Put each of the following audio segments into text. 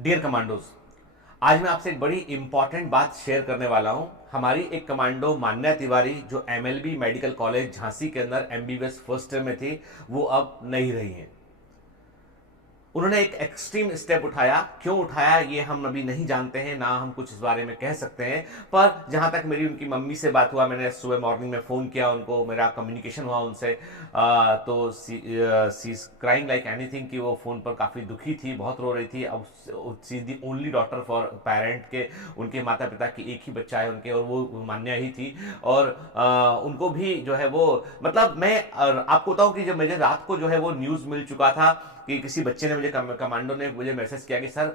Dear commandos, आज मैं आपसे एक बड़ी इंपॉर्टेंट बात शेयर करने वाला हूं। हमारी एक कमांडो मान्या तिवारी जो एमएलबी मेडिकल कॉलेज झांसी के अंदर एमबीबीएस फर्स्ट ईयर में थी, वो अब नहीं रही हैं। उन्होंने एक एक्सट्रीम स्टेप उठाया। क्यों उठाया ये हम अभी नहीं जानते हैं, ना हम कुछ इस बारे में कह सकते हैं। पर जहां तक मेरी उनकी मम्मी से बात हुआ, मैंने सुबह मॉर्निंग में फ़ोन किया उनको, मेरा कम्युनिकेशन हुआ उनसे, तो सी क्राइंग लाइक एनीथिंग कि वो फ़ोन पर काफ़ी दुखी थी, बहुत रो रही थी। अब she the only daughter for parent के, उनके माता पिता की एक ही बच्चा है उनके, और वो मान्या ही थी। और उनको भी जो है वो, मतलब मैं आपको बताऊं कि जब मुझे रात को जो है वो न्यूज़ मिल चुका था कि किसी बच्चे ने मुझे कमांडो ने मुझे मैसेज किया कि सर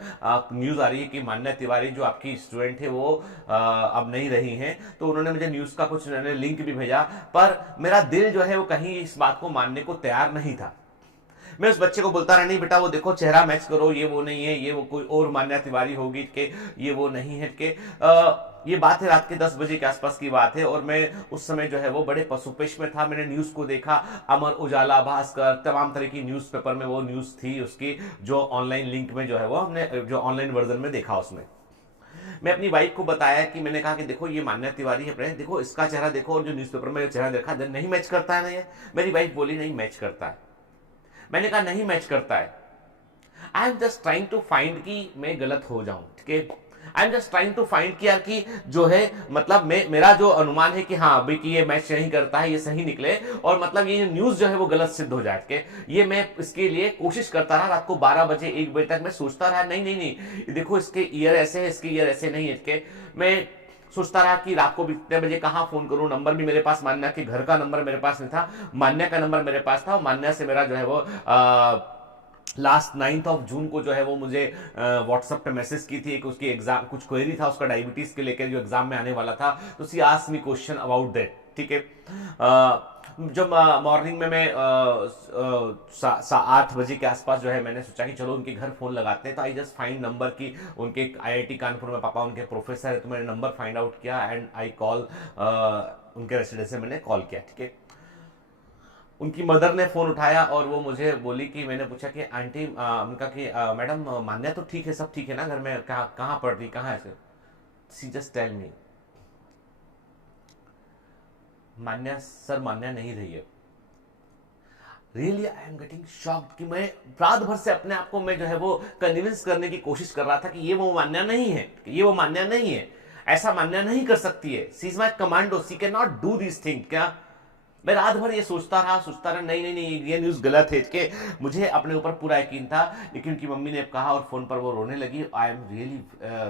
न्यूज़ आ रही है कि मान्या तिवारी जो आपकी स्टूडेंट है वो अब नहीं रही हैं, तो उन्होंने मुझे न्यूज़ का कुछ उन्होंने लिंक भी भेजा। पर मेरा दिल जो है वो कहीं इस बात को मानने को तैयार नहीं था। मैं उस बच्चे को बोलता रहा, नहीं बेटा वो देखो चेहरा मैच करो, ये वो नहीं है, ये वो कोई और मान्या तिवारी होगी के, ये वो नहीं है के। ये बात है रात के 10 बजे के आसपास की बात है, और मैं उस समय जो है वो बड़े पशुपेश में था। मैंने न्यूज़ को देखा, अमर उजाला, भास्कर, तमाम तरह की न्यूज़पेपर में वो न्यूज़ थी उसकी, जो ऑनलाइन लिंक में जो है वो हमने जो ऑनलाइन वर्जन में देखा। उसमें मैं अपनी वाइफ को बताया कि मैंने कहा कि देखो ये मान्या तिवारी है, देखो इसका चेहरा देखो, और जो न्यूज़पेपर में चेहरा देखा नहीं मैच करता है ना ये। मेरी वाइफ बोली नहीं मैच करता है। मैंने कहा नहीं मैच करता है। I am just trying to find कि मैं गलत हो जाऊं, ठीक है। I am just trying to find कि यार कि जो है, मतलब मेरा जो अनुमान है कि हाँ अभी कि ये मैच नहीं करता है, ये सही निकले, और मतलब ये न्यूज जो है वो गलत सिद्ध हो जाए के। ये मैं इसके लिए कोशिश करता रहा, रात को 12 बजे 1 बजे तक मैं सोचता रहा, नहीं नहीं नहीं देखो इसके ईयर ऐसे है, इसके ईयर ऐसे नहीं है इसके। मैं सोचता रहा कि रात को भी इतने बजे कहाँ फोन करूं, नंबर भी मेरे पास मान्या के घर का नंबर मेरे पास नहीं था, मान्या का नंबर मेरे पास था। मान्या से मेरा जो है वो लास्ट 9 जून को जो है वो मुझे व्हाट्सएप पे मैसेज की थी कि उसकी एग्जाम कुछ क्वेरी था उसका डायबिटीज के लेकर जो एग्जाम में आने वाला था, तो she asked me question about that, ठीक है। जब मॉर्निंग में मैं 8 बजे के आसपास जो है मैंने सोचा कि चलो उनके घर फोन लगाते हैं, तो आई जस्ट फाइंड नंबर की उनके आईआईटी कानपुर में पापा उनके प्रोफेसर है, तो मैंने नंबर फाइंड आउट किया एंड आई कॉल, उनके रेसिडेंस से मैंने कॉल किया, ठीक है। उनकी मदर ने फोन उठाया और वो मुझे बोली कि मैंने पूछा कि आंटी, उनका कि मैडम मान्या तो ठीक है, सब ठीक है ना घर में, कहाँ कहाँ पढ़ रही, कहाँ है। सी जस्ट टेल मी मान्या, सर मान्या नहीं रही है। Really I am getting shocked कि मैं रात भर से अपने आप को मैं जो है वो कन्विंस करने की कोशिश कर रहा था कि ये वो मान्या नहीं है, ये वो मान्या नहीं है, ऐसा मान्या नहीं कर सकती है। She is my commando, she can not do this thing. क्या मैं रात भर ये सोचता रहा, नहीं नहीं नहीं ये न्यूज़ गलत है कि मुझे अपने ऊपर पूरा यकीन था। लेकिन उनकी मम्मी ने कहा और फ़ोन पर वो रोने लगी। I am really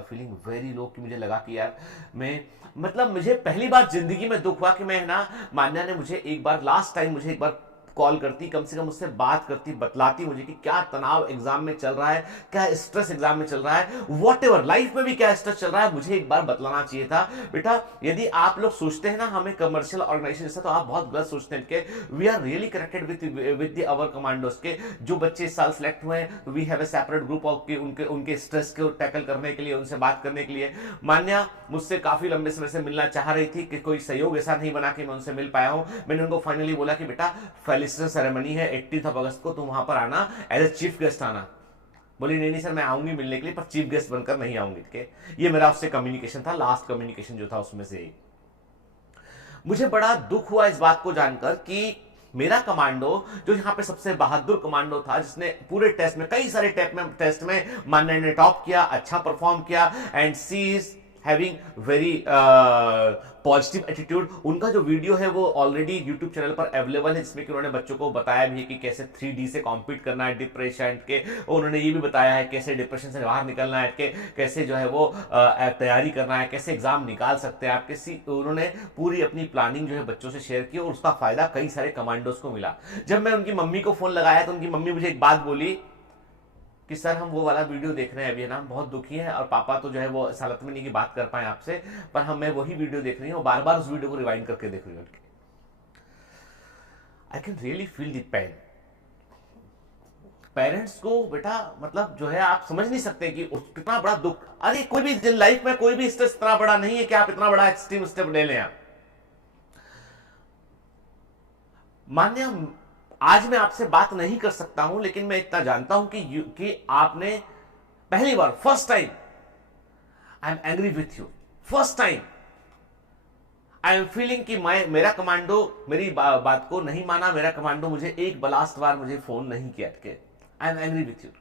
feeling very low कि मुझे लगा कि यार मैं, मतलब मुझे पहली बार जिंदगी में दुख हुआ कि मैं ना, मान्या ने मुझे एक बार, लास्ट टाइम मुझे एक बार कॉल करती, कम से कम उससे बात करती, बतलाती मुझे कि क्या तनाव एग्जाम में चल रहा है, क्या स्ट्रेस एग्जाम में चल रहा है, वॉट एवर लाइफ में भी क्या स्ट्रेस चल रहा है, मुझे एक बार बतलाना चाहिए था। बेटा यदि आप लोग सोचते हैं ना हमें कमर्शियल ऑर्गेनाइजेशन से, तो आप बहुत गलत सोचते हैं कि we are really connected with our commandos के जो बच्चे इस साल सेलेक्ट हुए हैं। We have a separate group of उनके उनके स्ट्रेस को टैकल करने के लिए, उनसे बात करने के लिए। मान्या मुझसे काफी लंबे समय से मिलना चाह रही थी कि कोई सहयोग ऐसा नहीं बना कि मैं उनसे मिल पाया हूं। मैंने उनको फाइनली बोला कि बेटा फेलिसिटेशन सेरेमनी है 18 अगस्त को, तुम वहां पर आना, एज ए चीफ गेस्ट आना। बोली नहीं नहीं सर मैं आऊंगी मिलने के लिए, पर चीफ गेस्ट बनकर नहीं आऊंगी, ठीक है। ये मेरा उससे कम्युनिकेशन था, लास्ट कम्युनिकेशन जो था उसमें से एक। मुझे बड़ा दुख हुआ इस बात को जानकर कि मेरा कमांडो जो यहाँ पे सबसे बहादुर कमांडो था, जिसने पूरे टेस्ट में, कई सारे टेस्ट में मान्या ने टॉप किया, अच्छा परफॉर्म किया, and she is having very positive attitude. उनका जो वीडियो है वो ऑलरेडी यूट्यूब चैनल पर अवेलेबल है, जिसमें कि उन्होंने बच्चों को बताया भी है कि कैसे 3D से कॉम्पीट करना है डिप्रेशन के। उन्होंने ये भी बताया है कैसे डिप्रेशन से बाहर निकलना है, कि कैसे जो है वो तैयारी करना है, कैसे एग्जाम निकाल सकते हैं आप, कैसी उन्होंने पूरी अपनी प्लानिंग जो है बच्चों से शेयर की, और उसका फायदा कई सारे कमांडोज को मिला। जब मैं उनकी मम्मी को फोन लगाया तो उनकी मम्मी मुझे एक बात बोली कि सर हम वो वाला वीडियो देख रहे हैं अभी, है ना, हम बहुत दुखी हैं, और पापा तो जो है वो इस हालत में नहीं कि बात कर पाए आपसे, पर हम मैं वही वीडियो देख रही हूँ, बार बार उस वीडियो को रिवाइंड करके देख रही हूँ। I can really feel the pain. Parents को बेटा, मतलब जो है आप समझ नहीं सकते कि कितना बड़ा दुख। अरे कोई भी लाइफ में कोई भी स्ट्रेस इतना बड़ा नहीं है कि आप इतना बड़ा एक्सट्रीम स्टेप ले लें। आप मान्य, आज मैं आपसे बात नहीं कर सकता हूं, लेकिन मैं इतना जानता हूं कि आपने पहली बार, first time I am angry with you, first time I am feeling कि मेरा कमांडो मेरी बात को नहीं माना, मेरा कमांडो मुझे एक लास्ट बार मुझे फोन नहीं किया के। आई एम एंग्री विथ यू।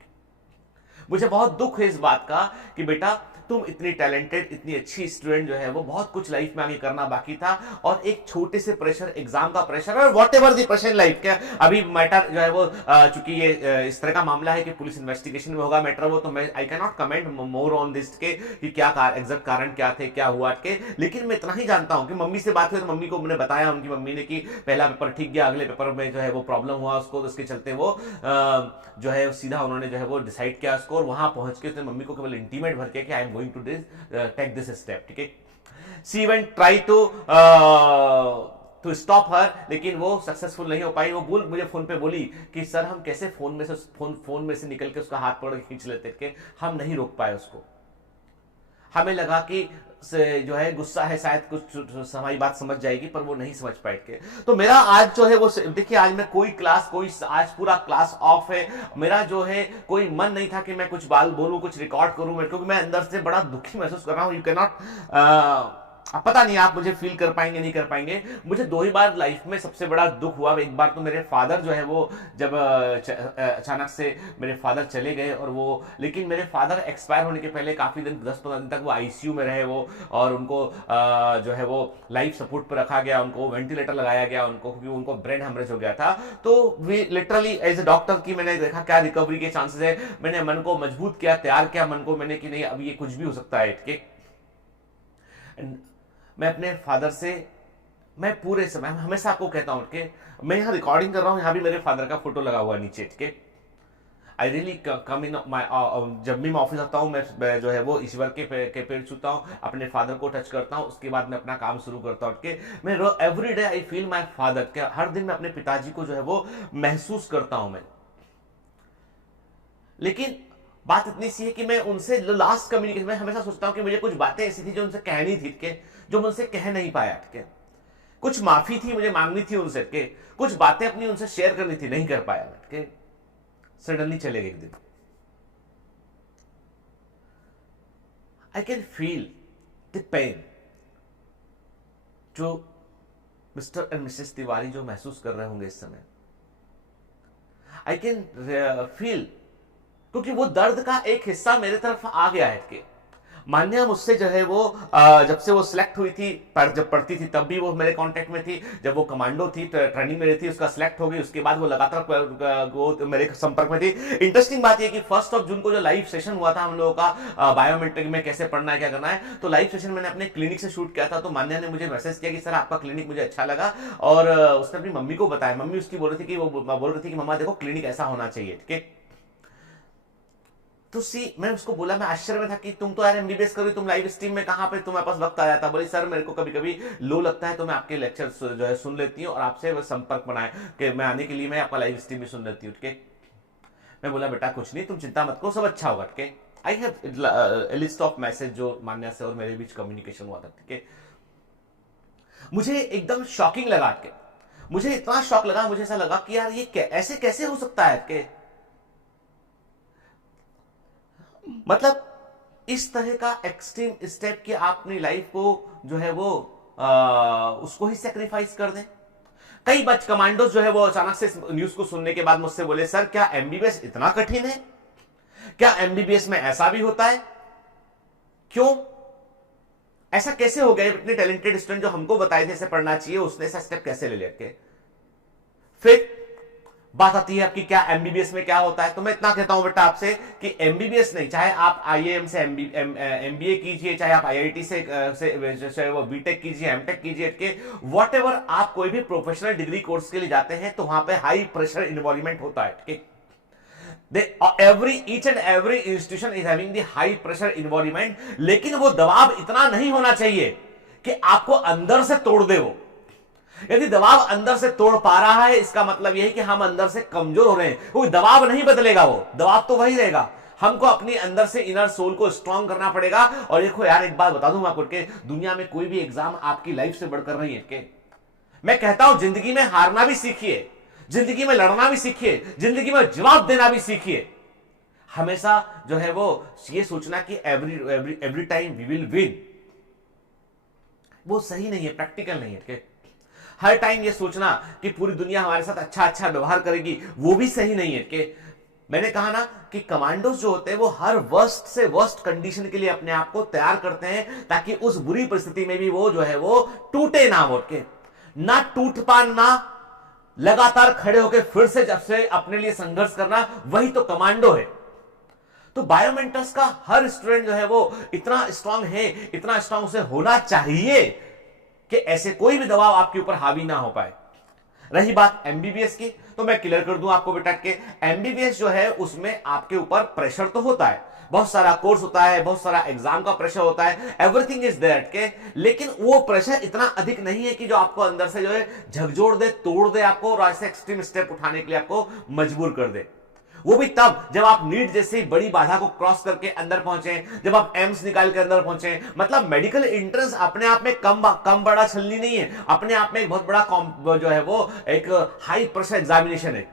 मुझे बहुत दुख है इस बात का कि बेटा तुम इतनी टैलेंटेड, इतनी अच्छी स्टूडेंट जो है वो, बहुत कुछ लाइफ में आगे करना बाकी था, और एक छोटे से प्रेशर, एग्जाम का प्रेशर और what ever the pressure life के, अभी मैटर जो है वो चूंकि ये इस तरह का मामला है कि पुलिस इन्वेस्टिगेशन में होगा मैटर वो, तो मैं I can not comment more on this के कि क्या एग्जैक्ट कारण क्या थे, क्या हुआ के। लेकिन मैं इतना ही जानता हूं कि मम्मी से बात हुई तो मम्मी को मैंने बताया, उनकी मम्मी ने कि पहला पेपर ठीक गया, अगले पेपर में जो है वो प्रॉब्लम हुआ उसको, तो उसके चलते वो जो है सीधा उन्होंने जो है वो डिसाइड किया उसको, और वहां पहुंच के उसने मम्मी को केवल इंटीमेट भर के कि I am going to take this step, ठीक है। She even try to stop her, लेकिन वो सक्सेसफुल नहीं हो पाई। वो मुझे फोन पे बोली कि सर हम कैसे फोन में से निकल के उसका हाथ पकड़ के खींच लेते के, हम नहीं रोक पाए उसको। हमें लगा कि जो है गुस्सा है, शायद कुछ हमारी बात समझ जाएगी, पर वो नहीं समझ पाए के। तो मेरा आज जो है वो देखिए, आज मैं आज पूरा क्लास ऑफ है, मेरा जो है कोई मन नहीं था कि मैं कुछ बोलूं, कुछ रिकॉर्ड करूं, क्योंकि मैं अंदर से बड़ा दुखी महसूस कर रहा हूं। यू कैन नॉट, पता नहीं आप मुझे फील कर पाएंगे नहीं कर पाएंगे। मुझे 2 ही बार लाइफ में सबसे बड़ा दुख हुआ। एक बार तो मेरे फादर जो है वो जब अचानक से मेरे फादर चले गए, और वो, लेकिन मेरे फादर एक्सपायर होने के पहले काफी दिन, 10-15 दिन तक वो आईसीयू में रहे वो, और उनको जो है वो लाइफ सपोर्ट पर रखा गया, उनको वेंटिलेटर लगाया गया उनको, क्योंकि उनको ब्रेन हेमरेज हो गया था। तो वे लिटरली एज ए डॉक्टर की मैंने देखा क्या रिकवरी के चांसेस है। मैंने मन को मजबूत किया, तैयार किया मन को मैंने कि नहीं अब ये कुछ भी हो सकता है। मैं अपने फादर से, मैं पूरे समय हमेशा आपको कहता हूं कि मैं यहां रिकॉर्डिंग कर रहा हूं, यहां भी मेरे फादर का फोटो लगा हुआ नीचे, ठीक है। आई रियली कम इन माई, जब भी मैं ऑफिस आता हूं मैं जो है वो ईश्वर के पेड़ छूता हूं, अपने फादर को टच करता हूं, उसके बाद मैं अपना काम शुरू करता हूं, ठीक है। मैं every day I feel my father, क्या हर दिन मैं अपने पिताजी को जो है वो महसूस करता हूं मैं। लेकिन बात इतनी सी है कि मैं उनसे लास्ट कम्युनिकेशन में हमेशा सोचता हूं कि मुझे कुछ बातें ऐसी थी जो उनसे कहनी थी, ठीक है, जो मुझसे कह नहीं पाया, ठीक है। कुछ माफी थी मुझे मांगनी थी उनसे, ठीक है। कुछ बातें अपनी उनसे शेयर करनी थी, नहीं कर पाया मैं, ठीक है। सडनली चले गए एक दिन। I can feel the pain जो मिस्टर एंड मिसेस तिवारी जो महसूस कर रहे होंगे इस समय। आई कैन फील, क्योंकि वो दर्द का एक हिस्सा मेरे तरफ आ गया है कि मान्या मुझसे जो है वो जब से वो सिलेक्ट हुई थी, जब पढ़ती थी तब भी वो मेरे कांटेक्ट में थी, जब वो कमांडो थी ट्रेनिंग में रही थी, उसका सिलेक्ट हो गई, उसके बाद वो लगातार वो मेरे संपर्क में थी। इंटरेस्टिंग बात ये कि 1 जून को जो लाइव सेशन हुआ था हम लोगों का बायोमेट्रिक में कैसे पढ़ना है क्या करना है, तो लाइव सेशन मैंने अपने क्लिनिक से शूट किया था। तो मान्या ने मुझे मैसेज किया कि सर आपका क्लिनिक मुझे अच्छा लगा, और उसने अपनी मम्मी को बताया। मम्मी उसकी बोल रही थी कि वो बोल रही थी कि मम्मा देखो क्लिनिक ऐसा होना चाहिए, ठीक है। तो मैं उसको बोला, मैं आश्चर्य में था कि तुम तो यार एमबीबीएस करो, तुम लाइव स्ट्रीम में कहां पे तुम्हारे पास वक्त आ जाता। बोली सर मेरे को कभी कभी लो लगता है तो मैं आपके लेक्चर जो है सुन लेती हूँ, और आपसे संपर्क बनाए कि मैं आने के लिए मैं आपका लाइव स्ट्रीम भी सुन लेती हूँ, ठीक है। मैं बोला बेटा कुछ नहीं, तुम चिंता मत करो, सब अच्छा होगा, ठीक है। I have list of message जो मान्या से और मेरे बीच कम्युनिकेशन हुआ था, ठीक है। मुझे एकदम शॉकिंग लगा के, मुझे इतना शॉक लगा, मुझे ऐसा लगा कि यार ये ऐसे कैसे हो सकता है कि मतलब इस तरह का एक्सट्रीम स्टेप कि आप अपनी लाइफ को जो है वो उसको ही सेक्रीफाइस कर दें। कई बच कमांडोज जो है वो अचानक से न्यूज को सुनने के बाद मुझसे बोले सर क्या एमबीबीएस इतना कठिन है, क्या एमबीबीएस में ऐसा भी होता है, क्यों ऐसा कैसे हो गया, इतने टैलेंटेड स्टूडेंट जो हमको बताए थे ऐसे पढ़ना चाहिए, उसने ऐसा स्टेप कैसे ले लिया। फिर बात आती है आपकी क्या एमबीबीएस में क्या होता है। तो मैं इतना कहता हूं बेटा आपसे कि एमबीबीएस नहीं, चाहे आप आईआईएम से एमबीए कीजिए, चाहे आप आईआईटी से वो बीटेक कीजिए, एमटेक कीजिए, के वॉट एवर आप कोई भी प्रोफेशनल डिग्री कोर्स के लिए जाते हैं तो वहां पे हाई प्रेशर इन्वॉल्वमेंट होता है, ठीक है। each and every institution is having the high pressure environment, लेकिन वो दबाव इतना नहीं होना चाहिए कि आपको अंदर से तोड़ दे। वो यदि दबाव अंदर से तोड़ पा रहा है इसका मतलब यह है कि हम अंदर से कमजोर हो रहे हैं। वो दबाव नहीं बदलेगा, वो दबाव तो वही रहेगा। हमको अपनी अंदर से इनर सोल को स्ट्रांग करना पड़ेगा। और देखो यार एक बात बता दूं आपको कि दुनिया में कोई भी एग्जाम आपकी लाइफ से बढ़कर नहीं है के। मैं कहता हूं जिंदगी में हारना भी सीखिए, जिंदगी में लड़ना भी सीखिए, जिंदगी में जवाब देना भी सीखिए। हमेशा जो है वो ये सोचना कि every every every time we will win, वो सही नहीं है, प्रैक्टिकल नहीं है। ठीक है, हर टाइम ये सोचना कि पूरी दुनिया हमारे साथ अच्छा अच्छा व्यवहार करेगी, वो भी सही नहीं है। कि मैंने कहा ना कि कमांडोज जो होते हैं वो हर वर्स्ट से वर्स्ट कंडीशन के लिए अपने आप को तैयार करते हैं, ताकि उस बुरी परिस्थिति में भी वो जो है वो टूटे ना, हो के ना टूट पाना, लगातार खड़े होकर फिर से जब से अपने लिए संघर्ष करना, वही तो कमांडो है। तो बायोमेंटर्स का हर स्टूडेंट जो है वो इतना स्ट्रांग है, इतना स्ट्रांग उसे होना चाहिए कि ऐसे कोई भी दबाव आपके ऊपर हावी ना हो पाए। रही बात एमबीबीएस की, तो मैं क्लियर कर दूं आपको बेटा के एमबीबीएस जो है उसमें आपके ऊपर प्रेशर तो होता है, बहुत सारा कोर्स होता है, बहुत सारा एग्जाम का प्रेशर होता है, एवरीथिंग इज देयर के, लेकिन वो प्रेशर इतना अधिक नहीं है कि जो आपको अंदर से जो है झकझोर दे, तोड़ दे आपको, और ऐसे एक्सट्रीम स्टेप उठाने के लिए आपको मजबूर कर दे। वो भी तब जब आप नीट जैसी बड़ी बाधा को क्रॉस करके अंदर पहुंचे, जब आप एम्स निकाल के अंदर पहुंचे। मतलब मेडिकल एंट्रेंस अपने आप में कम बड़ा छलनी नहीं है, अपने आप में एक बहुत बड़ा जो है वो एक हाई प्रेशर एग्जामिनेशन है।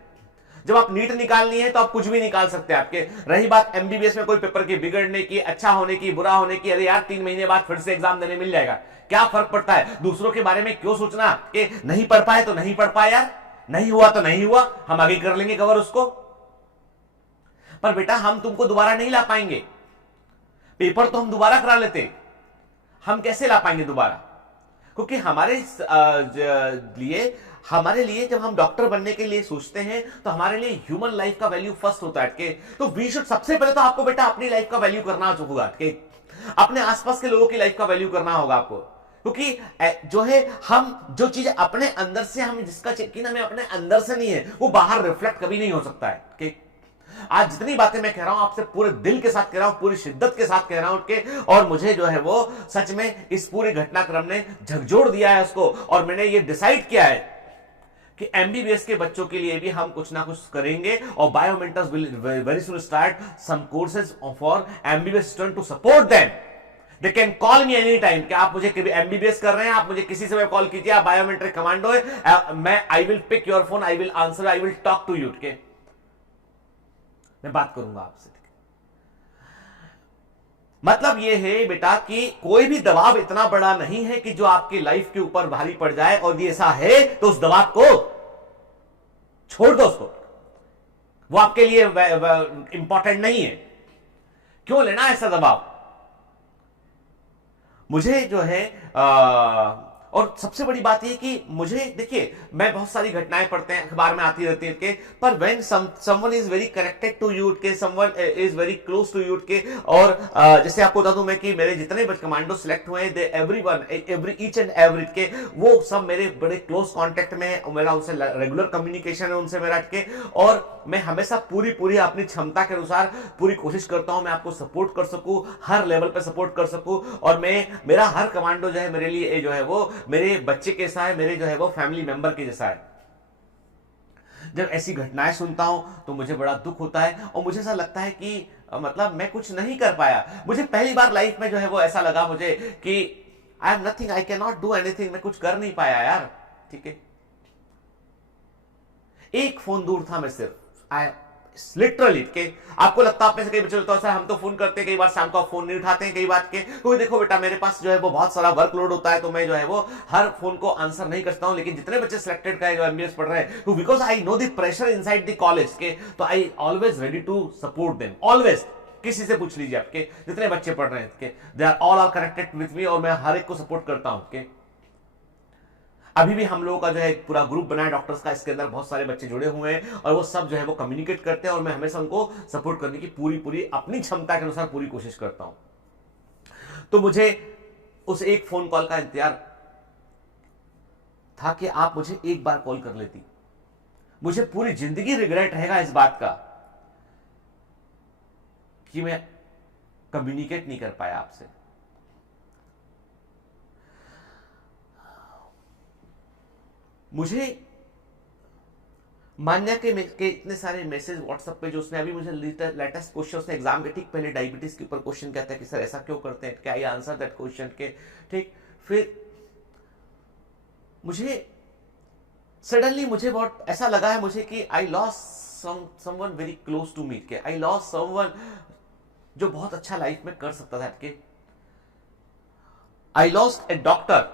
जब आप नीट निकालनी है तो आप कुछ भी निकाल सकते हैं आपके। रही बात एमबीबीएस में कोई पेपर की बिगड़ने की, अच्छा होने की, बुरा होने की, अरे यार 3 महीने बाद फिर से एग्जाम देने मिल जाएगा, क्या फर्क पड़ता है? दूसरों के बारे में क्यों सोचना कि नहीं पढ़ पाए तो नहीं पढ़ पाए, यार नहीं हुआ तो नहीं हुआ, हम आगे कर लेंगे कवर उसको। पर बेटा हम तुमको दोबारा नहीं ला पाएंगे, पेपर तो हम दोबारा करा लेते, हम कैसे ला पाएंगे दोबारा? क्योंकि हमारे लिए जब हम डॉक्टर बनने के लिए सोचते हैं तो हमारे लिए ह्यूमन लाइफ का वैल्यू फर्स्ट होता है। तो वी शुड, सबसे पहले तो आपको बेटा अपनी लाइफ का वैल्यू करना होगा, अपने आसपास के लोगों की लाइफ का वैल्यू करना होगा आपको। क्योंकि जो है हम जो चीज अपने अंदर से, हम जिसका चेकिन हमें अपने अंदर से नहीं है, वो बाहर रिफ्लेक्ट कभी नहीं हो सकता है। आज जितनी बातें मैं कह रहा हूं आपसे पूरे दिल के साथ कह रहा हूं, पूरी शिद्दत के साथ कह रहा हूं और मुझे जो है वो सच में इस पूरे घटनाक्रम ने झकझोर दिया है उसको, और मैंने ये डिसाइड किया है कि एमबीबीएस के बच्चों के लिए भी हम कुछ ना कुछ करेंगे, और Biomentors will very soon start some courses for MBBS student to support them. They can call me any time, कि आप मुझे कभी एमबीबीएस कर रहे हैं, आप मुझे किसी समय कॉल कीजिए, आप बायोमेट्रिक कमांडो है, मैं I will pick your phone, I will answer, I will talk to you. मैं बात करूंगा आपसे। मतलब यह है बेटा कि कोई भी दबाव इतना बड़ा नहीं है कि जो आपकी लाइफ के ऊपर भारी पड़ जाए, और ये ऐसा है तो उस दबाव को छोड़ दो, उसको, वो आपके लिए इंपॉर्टेंट नहीं है। क्यों लेना ऐसा दबाव? मुझे जो है और सबसे बड़ी बात यह कि मुझे, देखिए मैं बहुत सारी घटनाएं पढ़ते हैं, अखबार में आती रहती है के, पर when someone is very connected to you के, someone is very close to you के, और जैसे आपको बता दूं मैं कि मेरे जितने कमांडो सिलेक्ट हुए हैं, दे एवरीवन, ईच एंड एवरी के, वो सब मेरे बड़े क्लोज कांटेक्ट में है, मेरा उनसे रेगुलर कम्युनिकेशन है उनसे मेरा के, और मैं हमेशा पूरी अपनी क्षमता के अनुसार पूरी कोशिश करता हूं मैं आपको सपोर्ट कर सकूं, हर लेवल पे सपोर्ट कर सकूं, और मेरा हर कमांडो जो है मेरे लिए जो है वो मेरे बच्चे के जैसा है, मेरे जो है वो फैमिली मेंबर के जैसा है। जब ऐसी घटनाएं सुनता हूं तो मुझे बड़ा दुख होता है, और मुझे ऐसा लगता है कि मतलब मैं कुछ नहीं कर पाया। मुझे पहली बार लाइफ में जो है वो ऐसा लगा मुझे कि I am nothing, I can not do anything, मैं कुछ कर नहीं पाया यार। ठीक है, एक फोन दूर था मैं सिर्फ, लिटरली के, आपको लगता है आप में से कई बच्चे होता है सर हम तो फोन करते हैं, कई बार शाम को आप फोन नहीं उठाते हैं, कई बात के, तो देखो बेटा मेरे पास जो है वो बहुत सारा वर्कलोड होता है, तो मैं जो है वो हर फोन को आंसर नहीं करता हूं। लेकिन जितने बच्चे सिलेक्टेड का जो एमबीबीएस पढ़ रहे हैं, तो because I know the pressure inside the college के, तो I always ready to support them, always. किसी से पूछ लीजिए आपके जितने बच्चे पढ़ रहे हैं, they are all are connected with me, और मैं हर एक को सपोर्ट करता हूं। अभी भी हम लोगों का जो है पूरा ग्रुप बना है डॉक्टर्स का, इसके अंदर बहुत सारे बच्चे जुड़े हुए हैं, और वो सब जो है वो कम्युनिकेट करते हैं, और मैं हमेशा उनको सपोर्ट करने की पूरी अपनी क्षमता के अनुसार पूरी कोशिश करता हूं। तो मुझे उस एक फोन कॉल का इंतजार था कि आप मुझे एक बार कॉल कर लेती। मुझे पूरी जिंदगी रिग्रेट रहेगा इस बात का कि मैं कम्युनिकेट नहीं कर पाया आपसे। मुझे मान्या के इतने सारे मैसेज व्हाट्सएप पे, जो उसने अभी मुझे लेटेस्ट क्वेश्चन, उसने एग्जाम के ठीक पहले डायबिटीज के ऊपर क्वेश्चन कहता है कि सर ऐसा क्यों करते हैं, क्या आई आंसर दैट क्वेश्चन के, ठीक। फिर मुझे सडनली मुझे बहुत ऐसा लगा है मुझे कि I loss someone very close to me के, आई लॉस्ट समवन जो बहुत अच्छा लाइफ में कर सकता था के, आई लॉस्ट ए डॉक्टर।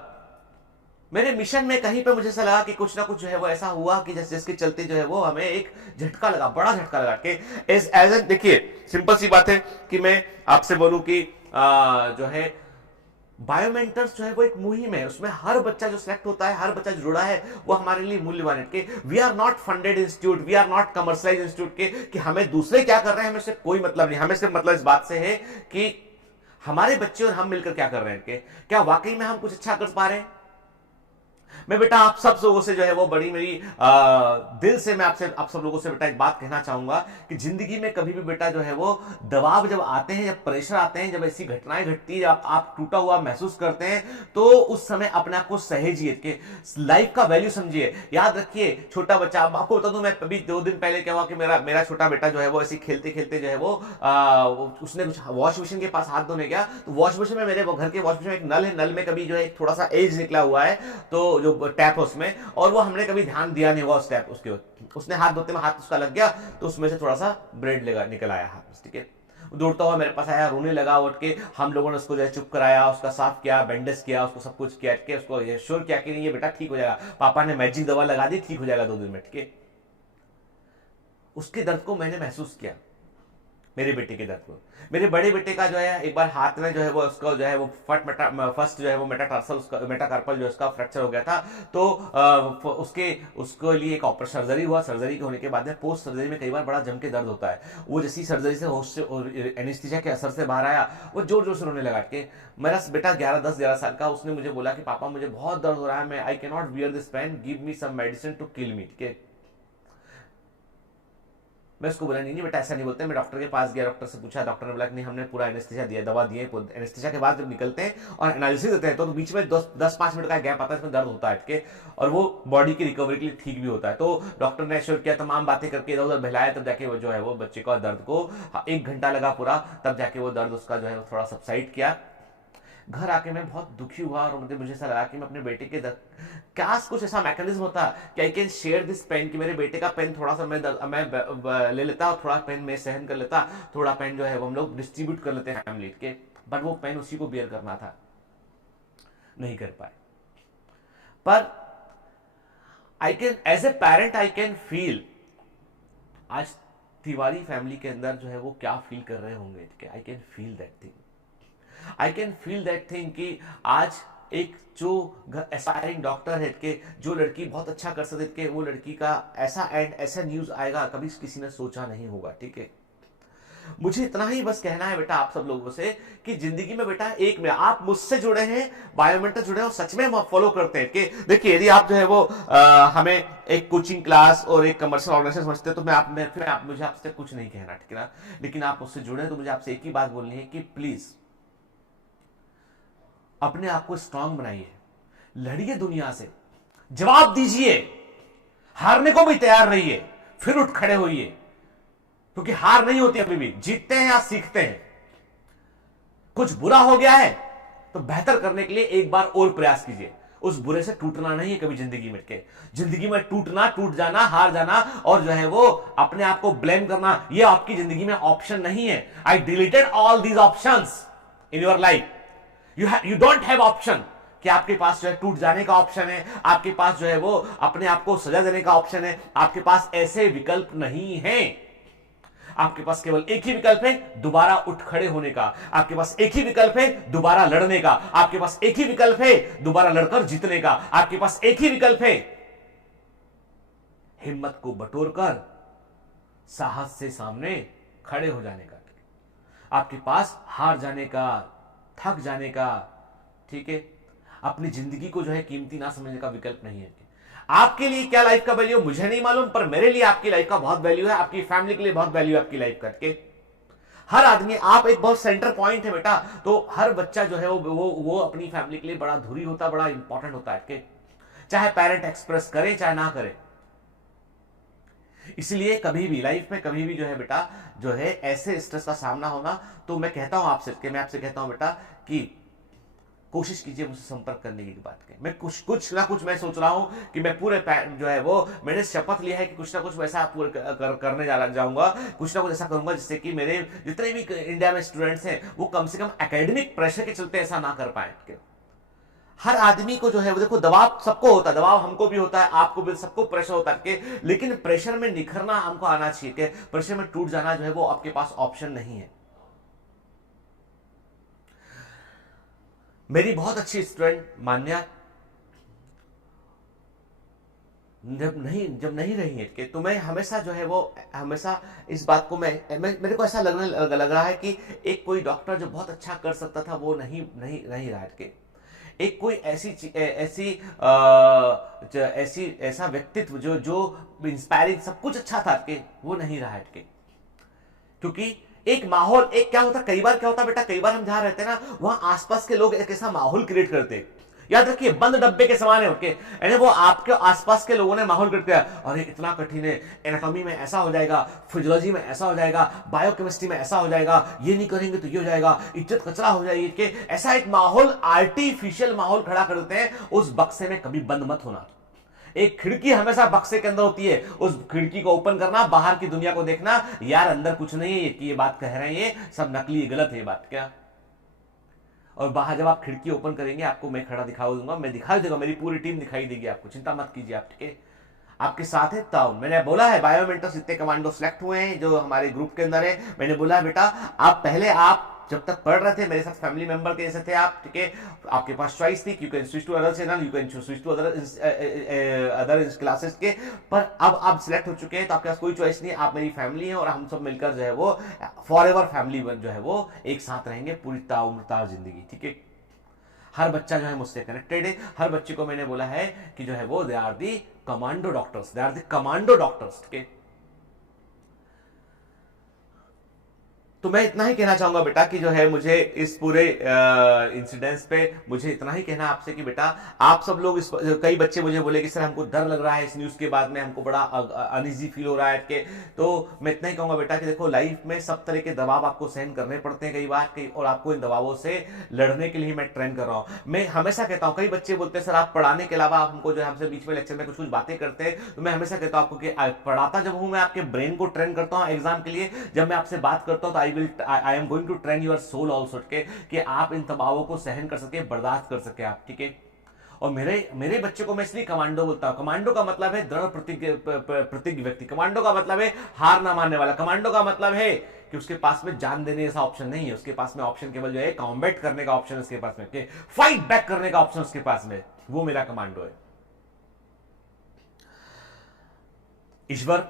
मेरे मिशन में कहीं पे मुझे ऐसा लगा कि कुछ ना कुछ जो है वो ऐसा हुआ कि जिसके चलते जो है वो हमें एक झटका लगा, बड़ा झटका लगा के एज एन, देखिए सिंपल सी बात है कि मैं आपसे बोलूं कि जो है बायोमेंटर्स जो है वो एक मुहिम है, उसमें हर बच्चा जो सिलेक्ट होता है, हर बच्चा जो जुड़ा है वो हमारे लिए मूल्यवान है के we are not funded institute, we are not commercialise institute के कि हमें दूसरे क्या कर रहे हैं हमें से कोई मतलब नहीं, हमें सिर्फ मतलब इस बात से है कि हमारे बच्चे और हम मिलकर क्या कर रहे हैं के, क्या वाकई में हम कुछ अच्छा कर पा रहे हैं। मैं बेटा आप सब लोगों से जो है वो बड़ी मेरी दिल से मैं आपसे आप सब लोगों से बेटा एक बात कहना चाहूंगा कि जिंदगी में कभी भी बेटा जो है वो दबाव जब आते हैं, जब प्रेशर आते हैं, जब ऐसी घटनाएं घटती है, जब आप टूटा हुआ महसूस करते हैं तो उस समय अपने आप को सहेजिए के लाइफ का वैल्यू समझिए। याद रखिए छोटा बच्चा, आपको बता दूं मैं अभी 2 दिन पहले क्या हुआ कि मेरा छोटा बेटा जो है वो ऐसे खेलते खेलते जो है वो उसने कुछ वॉश मशीन के पास हाथ धोने गया, तो वॉश मशीन में, मेरे घर के वॉश मशीन में एक नल है, नल में कभी जो है थोड़ा सा एज निकला हुआ है, तो जो टैप उसमें, और वो हमने कभी ध्यान दिया नहीं हुआ उस टैप, उसने हाथ धोते में हाथ उसका लग गया तो उसमें से थोड़ा सा ब्रेड निकल आया हाथ, ठीक है। दौड़ता हुआ मेरे पास आया, रोने लगा, उठ के हम लोगों ने उसको जो है चुप कराया, उसका साफ किया, बैंडेज किया, उसको सब कुछ किया के उसको श्योर किया कि नहीं ये बेटा ठीक हो जाएगा, पापा ने मैजिक दवा लगा दी, ठीक हो जाएगा 2 दिन में, ठीक है। उसके दर्द को मैंने महसूस किया, मेरे बेटे के दर्द को। मेरे बड़े बेटे का जो है एक बार हाथ में जो है वो उसका जो है वो फर्स्ट जो है वो मेटाटार्सल, उसका मेटाकार्पल जो है उसका फ्रैक्चर हो गया था, तो उसके लिए एक ऑपरेशन सर्जरी हुआ। सर्जरी होने के बाद में पोस्ट सर्जरी में कई बार बड़ा जम के दर्द होता है। वो जैसी सर्जरी से होश से एनेस्थीसिया के असर से बाहर आया, वो जोर जोर से रोने लगा के। मेरा बेटा 10-11 साल का, उसने मुझे बोला कि पापा मुझे बहुत दर्द हो रहा है, मैं I can not bear this pain, give me some medicine to kill me, ठीक है। मैं उसको बोला नहीं बेटा ऐसा नहीं बोलते। मैं डॉक्टर के पास गया, डॉक्टर से पूछा, डॉक्टर ने बोला कि नहीं हमने पूरा एनेस्थीसिया दिया, दवा दिए। एनेस्थीसिया के बाद जब निकलते हैं और एनालिसिस देते हैं तो बीच में 10-5 मिनट का गैप आता है, इसमें दर्द होता है के, और वो बॉडी की रिकवरी के लिए ठीक भी होता है। तो डॉक्टर ने एश्योर किया, तमाम बातें करके इधर उधर बहलाया, तब जाके वो जो है वो बच्चे का दर्द को 1 घंटा लगा पूरा, तब जाके वो दर्द उसका जो है थोड़ा सबसाइड किया। घर आके मैं बहुत दुखी हुआ और मुझे ऐसा लगा कि मैं अपने बेटे के क्या कुछ ऐसा मैकेनिज्म होता कि I can share this pain, कि मेरे बेटे का पेन थोड़ा सा मैं ले लेता और थोड़ा पेन मैं सहन कर लेता, थोड़ा पेन जो है वो हम लोग डिस्ट्रीब्यूट कर लेते हैं फैमिली के, बट वो पेन उसी को बियर करना था, नहीं कर पाए। पर I can as a parent I can feel आज तिवारी फैमिली के अंदर जो है वो क्या फील कर रहे होंगे, ठीक है। आई can feel that thing, I can feel that thing कि आज एक जो एस्पायरिंग डॉक्टर है कि जो लड़की बहुत अच्छा कर सकती है कि वो लड़की का ऐसा एंड ऐसा न्यूज आएगा कभी किसी ने सोचा नहीं होगा, ठीक है। मुझे इतना ही बस कहना है बेटा आप सब लोगों से कि जिंदगी में बेटा एक में आप मुझसे जुड़े हैं, बायोमेंटर जुड़े हैं और सच में हम फॉलो करते हैं कि देखिए यदि आप जो है वो हमें एक कोचिंग क्लास और एक कमर्शियल ऑर्गेनाइजेशन समझते हैं तो मुझे आपसे कुछ नहीं कहना, ठीक है ना। लेकिन आप मुझसे जुड़े हैं तो मुझे आपसे एक ही बात बोलनी है कि प्लीज अपने आप को स्ट्रांग बनाइए, लड़िए दुनिया से, जवाब दीजिए, हारने को भी तैयार रहिए, फिर उठ खड़े होइए, क्योंकि हार नहीं होती, अभी भी जीतते हैं या सीखते हैं। कुछ बुरा हो गया है तो बेहतर करने के लिए एक बार और प्रयास कीजिए, उस बुरे से टूटना नहीं है कभी जिंदगी में के। जिंदगी में टूटना, टूट जाना, हार जाना और जो है वो अपने आप को ब्लेम करना, ये आपकी जिंदगी में ऑप्शन नहीं है। आई deleted all these options in your life. You don't have option कि आपके पास जो है टूट जाने का ऑप्शन है, आपके पास जो है वो अपने आप को सजा देने का ऑप्शन है। आपके पास ऐसे विकल्प नहीं है। आपके पास केवल एक ही विकल्प है, दोबारा उठ खड़े होने का। आपके पास एक ही विकल्प है, दोबारा लड़ने का। आपके पास एक ही विकल्प है, दोबारा लड़कर जीतने का। आपके पास एक ही विकल्प है, हिम्मत को बटोरकर साहस से सामने खड़े हो जाने का। आपके पास हार जाने का, थक जाने का, ठीक है, अपनी जिंदगी को जो है कीमती ना समझने का विकल्प नहीं है। आपके लिए क्या लाइफ का वैल्यू मुझे नहीं मालूम, पर मेरे लिए आपकी लाइफ का बहुत वैल्यू है, आपकी फैमिली के लिए बहुत वैल्यू है आपकी लाइफ का। हर आदमी, आप एक बहुत सेंटर पॉइंट है बेटा, तो हर बच्चा जो है वो अपनी फैमिली के लिए बड़ा धुरी होता है, बड़ा इंपॉर्टेंट होता है, चाहे पेरेंट एक्सप्रेस करे चाहे ना करे। इसलिए कभी भी लाइफ में कभी भी जो है बेटा जो है ऐसे स्ट्रेस का सामना होना, तो मैं कहता हूं आपसे, मैं आपसे कहता हूं बेटा कि कोशिश कीजिए मुझसे संपर्क करने की बात करें। मैं कुछ कुछ ना कुछ मैं सोच रहा हूं कि मैं पूरे जो है वो मैंने शपथ लिया है कि कुछ ना कुछ वैसा पूरे करने जाऊंगा, कुछ ना कुछ ऐसा करूंगा जिससे कि मेरे जितने भी इंडिया में स्टूडेंट्स हैं वो कम से कम एकेडमिक प्रेशर के चलते ऐसा ना कर पाए। हर आदमी को जो है वो देखो दबाव सबको होता है, दबाव हमको भी होता है, आपको भी, सबको प्रेशर होता है कि लेकिन प्रेशर में निखरना हमको आना चाहिए कि प्रेशर में टूट जाना जो है वो आपके पास ऑप्शन नहीं है। मेरी बहुत अच्छी स्टूडेंट मान्या जब नहीं रही है कि तुम्हें हमेशा जो है वो हमेशा इस बात को मेरे को ऐसा लग रहा है कि एक कोई डॉक्टर जो बहुत अच्छा कर सकता था वो नहीं रहा है कि एक कोई ऐसा व्यक्तित्व जो जो इंस्पायरिंग सब कुछ अच्छा था कि वो नहीं रहा है कि क्योंकि एक माहौल एक क्या होता कई बार क्या होता बेटा, कई बार हम जहां रहते हैं ना वहां आसपास के लोग एक ऐसा माहौल क्रिएट करते हैं। याद रखिए बंद डब्बे के समान है उनके, यानी वो आपके आसपास के लोगों ने माहौल क्रिएट किया, और ये इतना कठिन है, एनाटॉमी में ऐसा हो जाएगा, फिजियोलॉजी में ऐसा हो जाएगा, बायोकेमिस्ट्री में ऐसा हो जाएगा, ये नहीं करेंगे तो ये हो जाएगा, इज्जत कचरा हो जाएगी कि ऐसा एक माहौल आर्टिफिशियल माहौल खड़ा कर देते हैं। उस बक्से में कभी बंद मत होना। एक खिड़की हमेशा बक्से के अंदर होती है, उस खिड़की को ओपन करना, बाहर की दुनिया को देखना, यार अंदर कुछ नहीं है, ये बात कह रहे हैं ये सब नकली, गलत है ये बात क्या। और बाहर जब आप खिड़की ओपन करेंगे आपको मैं खड़ा दिखा दूंगा, मैं दिखाई दूंगा, मेरी पूरी टीम दिखाई देगी आपको, चिंता मत कीजिए आप, ठीक है। आपके साथ है ताउन, मैंने बोला है बायोमेंटर्स इतने कमांडो सिलेक्ट हुए हैं जो हमारे ग्रुप के अंदर है। मैंने बोला है बेटा आप पहले आप जब तक पढ़ रहे थे मेरे साथ फैमिली मेंबर के जैसे थे आप, ठीक है। आपके पास चॉइस थी, you can switch to other channel, you can switch to other classes के, पर अब आप सिलेक्ट हो चुके हैं तो आपके पास कोई चॉइस नहीं है, आप मेरी फैमिली है और हम सब मिलकर जो है वो फॉर एवर फैमिली जो है वो एक साथ रहेंगे पूरी ताउम्र जिंदगी, ठीक है। हर बच्चा जो है मुझसे कनेक्टेड है, हर बच्चे को मैंने बोला है कि जो है वो they are the commando doctors, they are the commando doctors, ठीक है। तो मैं इतना ही कहना चाहूंगा बेटा कि जो है मुझे इस पूरे इंसिडेंस पे मुझे इतना ही कहना आपसे कि बेटा आप सब लोग कई बच्चे मुझे बोले कि सर हमको डर लग रहा है इस न्यूज़ के बाद में, हमको बड़ा अनइजी फील हो रहा है कि, तो मैं इतना ही कहूंगा बेटा कि देखो लाइफ में सब तरह के दबाव आपको सहन करने पड़ते हैं कई बार और आपको इन दबावों से लड़ने के लिए मैं ट्रेन कर रहा हूँ। मैं हमेशा कहता हूँ, कई बच्चे बोलते हैं सर आप पढ़ाने के अलावा आप हमको जो है हमसे बीच में लेक्चर में कुछ कुछ बातें करते हैं, तो मैं हमेशा कहता हूँ आपको कि पढ़ाता जब हूँ मैं आपके ब्रेन को ट्रेन करता हूँ एग्जाम के लिए, जब मैं आपसे बात करता हूँ तो I am going to train your soul also के कि आप इन दबावों को सहन कर सके, बर्दाश्त कर सके आप, ठीक है। और मेरे मेरे बच्चे को मैं इसलिए कमांडो बोलता हूं, कमांडो का मतलब है दृढ़ प्रतिज्ञ व्यक्ति, कमांडो का मतलब है हार ना मानने वाला, कमांडो का मतलब है कि उसके पास में जान देने जैसा ऑप्शन नहीं है, उसके पास में ऑप्शन केवल जो है कॉम्बैट करने का ऑप्शन उसके पास में, फाइट बैक करने का ऑप्शन उसके पास में, वो मेरा कमांडो है। ईश्वर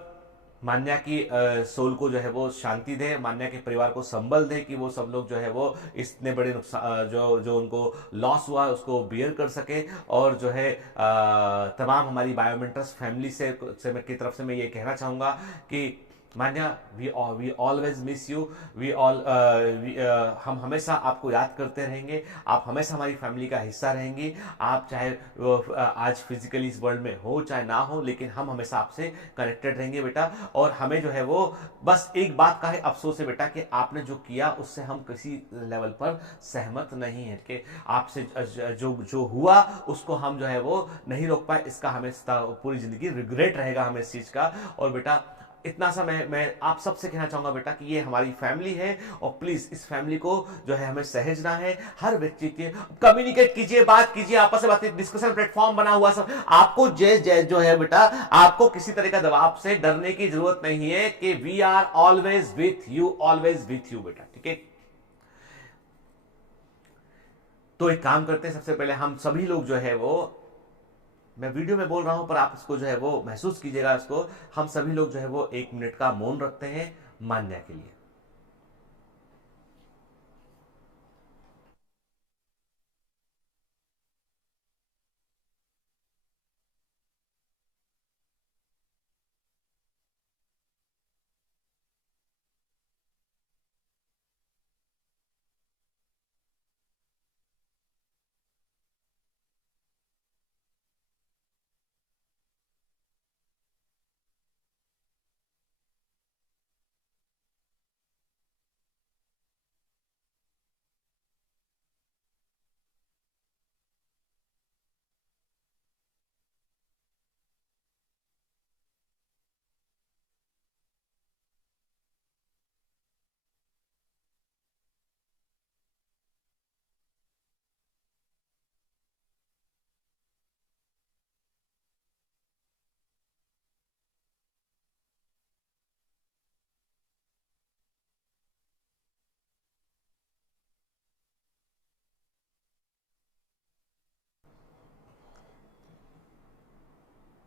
मान्या की सोल को जो है वो शांति दे, मान्या के परिवार को संबल दे कि वो सब लोग जो है वो इतने बड़े नुकसान जो जो उनको लॉस हुआ उसको बियर कर सके, और जो है तमाम हमारी बायोमेंटर्स फैमिली से की तरफ से मैं ये कहना चाहूँगा कि Manya we always miss you, we all हम हमेशा आपको याद करते रहेंगे, आप हमेशा हमारी फैमिली का हिस्सा रहेंगी, आप चाहे आज फिजिकली इस वर्ल्ड में हो चाहे ना हो, लेकिन हम हमेशा आपसे कनेक्टेड रहेंगे बेटा। और हमें जो है वो बस एक बात का है अफसोस है बेटा कि आपने जो किया उससे हम किसी लेवल पर सहमत नहीं है, कि आपसे जो जो हुआ उसको हम जो है वो नहीं रोक पाए, इसका हमें पूरी जिंदगी रिग्रेट रहेगा हमें इस चीज का। और बेटा इतना सा मैं आप सबसे कहना चाहूंगा बेटा कि ये हमारी फैमिली है, और प्लीज इस फैमिली को जो है हमें सहेजना है, हर व्यक्ति के कम्युनिकेट कीजिए, बात कीजिए, आपस में बात, डिस्कशन प्लेटफॉर्म बना हुआ सब, आपको जय जय जो है बेटा आपको किसी तरह का दबाव से डरने की जरूरत नहीं है, कि we are always with you, always with you बेटा, ठीक है। तो एक काम करते हैं, सबसे पहले हम सभी लोग जो है वो, मैं वीडियो में बोल रहा हूं पर आप इसको जो है वो महसूस कीजिएगा इसको, हम सभी लोग जो है वो 1 मिनट का मौन रखते हैं मान्या के लिए।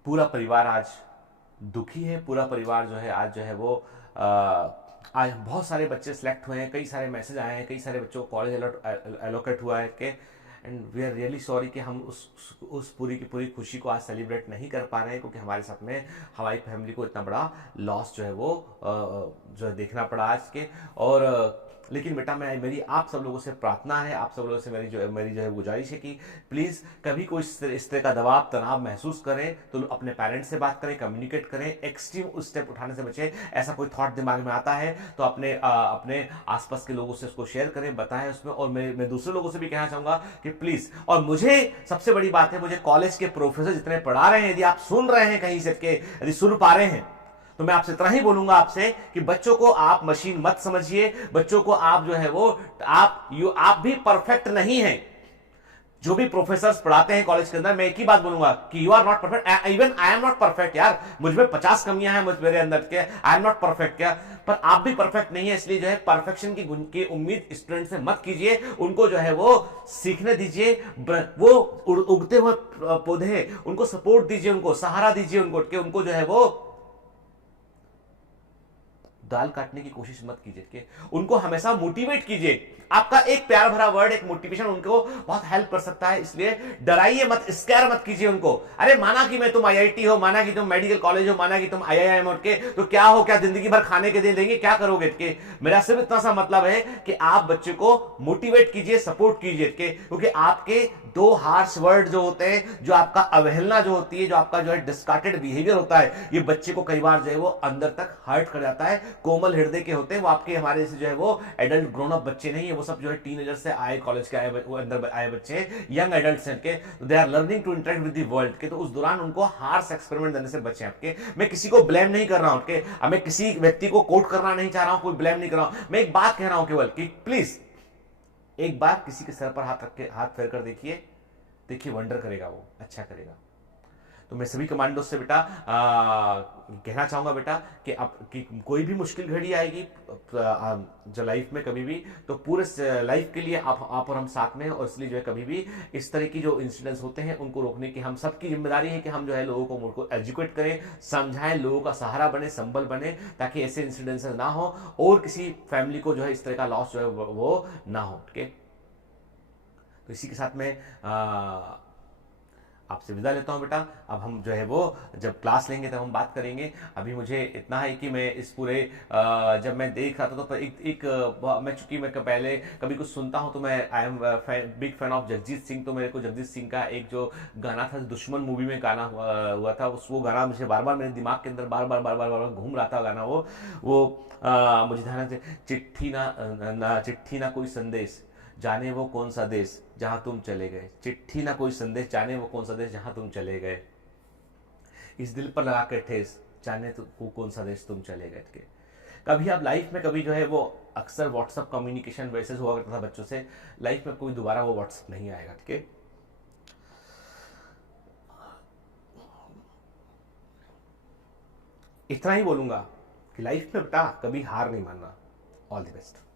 पूरा परिवार आज दुखी है, पूरा परिवार जो है आज जो है वो आज बहुत सारे बच्चे सेलेक्ट हुए हैं, कई सारे मैसेज आए हैं, कई सारे बच्चों को कॉलेज एलोकेट हुआ है कि and we are really sorry कि हम उस पूरी की पूरी खुशी को आज सेलिब्रेट नहीं कर पा रहे हैं, क्योंकि हमारे साथ में हमारी फैमिली को इतना बड़ा लॉस जो है वो जो है देखना पड़ा आज के। और लेकिन बेटा मैं मेरी आप सब लोगों से प्रार्थना है, आप सब लोगों से मेरी जो है गुजारिश है कि प्लीज़ कभी कोई इस तरह का दबाव तनाव महसूस करें तो अपने पेरेंट्स से बात करें, कम्युनिकेट करें, एक्सट्रीम स्टेप उठाने से बचें। ऐसा कोई थॉट दिमाग में आता है तो अपने आसपास के लोगों से उसको शेयर करें, बताएं उसमें। और मैं दूसरे लोगों से भी कहना चाहूंगा कि प्लीज़, और मुझे सबसे बड़ी बात है, मुझे कॉलेज के प्रोफेसर जितने पढ़ा रहे हैं, यदि आप सुन रहे हैं कहीं से यदि सुन पा रहे हैं, तो मैं आपसे इतना ही बोलूंगा आपसे कि बच्चों को आप मशीन मत समझिए, बच्चों को आप जो है वो आप भी परफेक्ट नहीं हैं। जो भी प्रोफेसर्स पढ़ाते हैं कॉलेज के अंदर, मैं एक ही बात बोलूंगा कि you are not perfect, even I am not perfect यार, मुझ में 50 कमियां हैं मेरे अंदर के, आई एम नॉट परफेक्ट क्या, पर आप भी परफेक्ट नहीं है। इसलिए जो है परफेक्शन की उम्मीद स्टूडेंट से मत कीजिए, उनको जो है वो सीखने दीजिए, वो उगते हुए पौधे, उनको सपोर्ट दीजिए, उनको सहारा दीजिए, उनको जो है वो दाल काटने की कोशिश मत कीजिए, कि उनको हमेशा मोटिवेट कीजिए। आपका एक प्यार भरा वर्ड, एक मोटिवेशन उनको बहुत हेल्प कर सकता है। इसलिए डराइए मत, स्कैर मत कीजिए उनको। अरे माना कि मैं तुम आईआईटी हो, माना कि तुम मेडिकल कॉलेज हो, माना कि तुम आईआईएम हो के, तो क्या हो, क्या जिंदगी भर खाने के दिन देंगे, क्या करोगे के? मेरा सिर्फ इतना सा मतलब है कि आप बच्चे को मोटिवेट कीजिए, सपोर्ट कीजिए, क्योंकि आपके दो हार्श वर्ड जो होते हैं, जो आपका अवहेलना जो होती है, जो आपका जो है डिस्कार्टेड बिहेवियर होता है, ये बच्चे को कई बार जो है वो अंदर तक हर्ट कर जाता है। कोमल हृदय के होते हैं वो, आपके हमारे से जो है वो एडल्ट ग्रोन अप बच्चे नहीं है, वो सब जो है टीनेजर से आए, कॉलेज के आए, वो अंदर आए बच्चे, यंग एडल्ट्स हैं के, they are learning to interact with the world के। तो उस दौरान उनको हार्श एक्सपेरिमेंट देने से बचे आपके। मैं किसी को ब्लेम नहीं कर रहा हूं के, मैं किसी व्यक्ति को कोट करना नहीं चाह रहा हूं, कोई ब्लेम नहीं कर रहा हूं, मैं एक बात कह रहा हूं केवल कि प्लीज एक बार किसी के सर पर हाथ रख के, हाथ फेर कर देखिए, वंडर करेगा, वो अच्छा करेगा। तो मैं सभी कमांडो से बेटा कहना चाहूंगा बेटा कि कोई भी मुश्किल घड़ी आएगी जो लाइफ में कभी भी, तो पूरे लाइफ के लिए आप और हम साथ में हैं। और इसलिए जो है कभी भी इस तरह की जो इंसिडेंट्स होते हैं उनको रोकने की हम सबकी जिम्मेदारी है कि हम जो है लोगों को एजुकेट करें, समझाएं, लोगों का सहारा बने, संबल बने, ताकि ऐसे इंसिडेंट्स ना हो और किसी फैमिली को जो है इस तरह का लॉस जो है वो ना हो। ठीक है, तो इसी के साथ में आपसे विदा लेता हूं बेटा। अब हम जो है वो जब क्लास लेंगे तब हम बात करेंगे। अभी मुझे इतना है कि मैं इस पूरे जब मैं देख रहा था तो मैं चूंकि मैं पहले कभी कुछ सुनता हूं तो मैं I am big fan of Jagjit Singh. तो मेरे को जगजीत सिंह का एक जो गाना था, दुश्मन मूवी में गाना हुआ था, वो गाना मुझे बार बार मेरे दिमाग के अंदर बार बार घूम रहा था गाना। मुझे ध्यान से, चिट्ठी ना कोई संदेश, जाने वो कौन सा देश जहां तुम चले गए, चिट्ठी ना कोई संदेश, जाने वो कौन सा देश जहां तुम चले गए, इस दिल पर लगा के ठेस, जाने तो वो कौन सा देश तुम चले गए। के कभी आप लाइफ में कभी जो है वो अक्सर व्हाट्सअप कम्युनिकेशन वैसे हुआ करता था बच्चों से, लाइफ में कोई दोबारा वो व्हाट्सअप नहीं आएगा। ठीक है, इतना ही बोलूंगा कि लाइफ में बेटा कभी हार नहीं मानना। All the best.